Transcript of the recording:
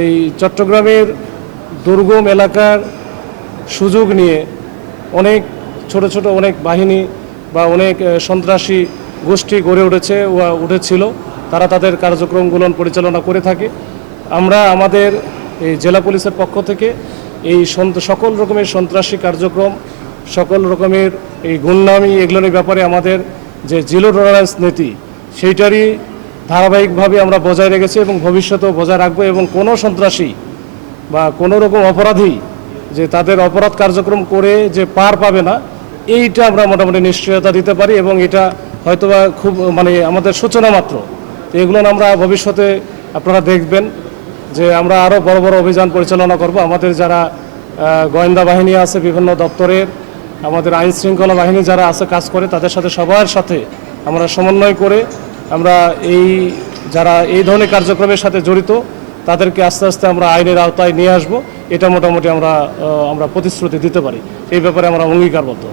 এই চট্টগ্রামের দুর্গম এলাকার সুযোগ নিয়ে অনেক ছোট ছোট অনেক বাহিনী বা অনেক সন্ত্রাসী গোষ্ঠী গড়ে উঠেছিল। তারা তাদের কার্যক্রমগুলো পরিচালনা করে থাকে। আমরা আমাদের এই জেলা পুলিশের পক্ষ থেকে এই সকল রকমের সন্ত্রাসী কার্যক্রম, সকল রকমের এই গুন্ডামি এগুলোর ব্যাপারে আমাদের যে জিরো টলারেন্স নীতি সেইটারই ধারাবাহিকভাবে আমরা বজায় রেখেছি এবং ভবিষ্যতেও বজায় রাখবো। এবং কোনো সন্ত্রাসী বা কোনো রকম অপরাধী যে তাদের অপরাধ কার্যক্রম করে যে পার পাবে না, এইটা আমরা মোটামুটি নিশ্চয়তা দিতে পারি। এবং এটা হয়তোবা খুব আমাদের সূচনা মাত্র। তো এগুলো আমরা ভবিষ্যতে আপনারা দেখবেন যে আমরা আরও বড় বড় অভিযান পরিচালনা করব। আমাদের যারা গোয়েন্দা বাহিনী আছে বিভিন্ন দপ্তরের, আমাদের আইন শৃঙ্খলা বাহিনী যারা আছে কাজ করে, তাদের সাথে সবার সাথে আমরা সমন্বয় করে আমরা যারা এই ধরনের কার্যক্রমের সাথে জড়িত তাদেরকে আস্তে আস্তে আমরা আইনের আওতায় নিয়ে আসব। এটা মোটামুটি আমরা প্রতিশ্রুতি দিতে পারি। এই ব্যাপারে আমরা অঙ্গীকারবদ্ধ।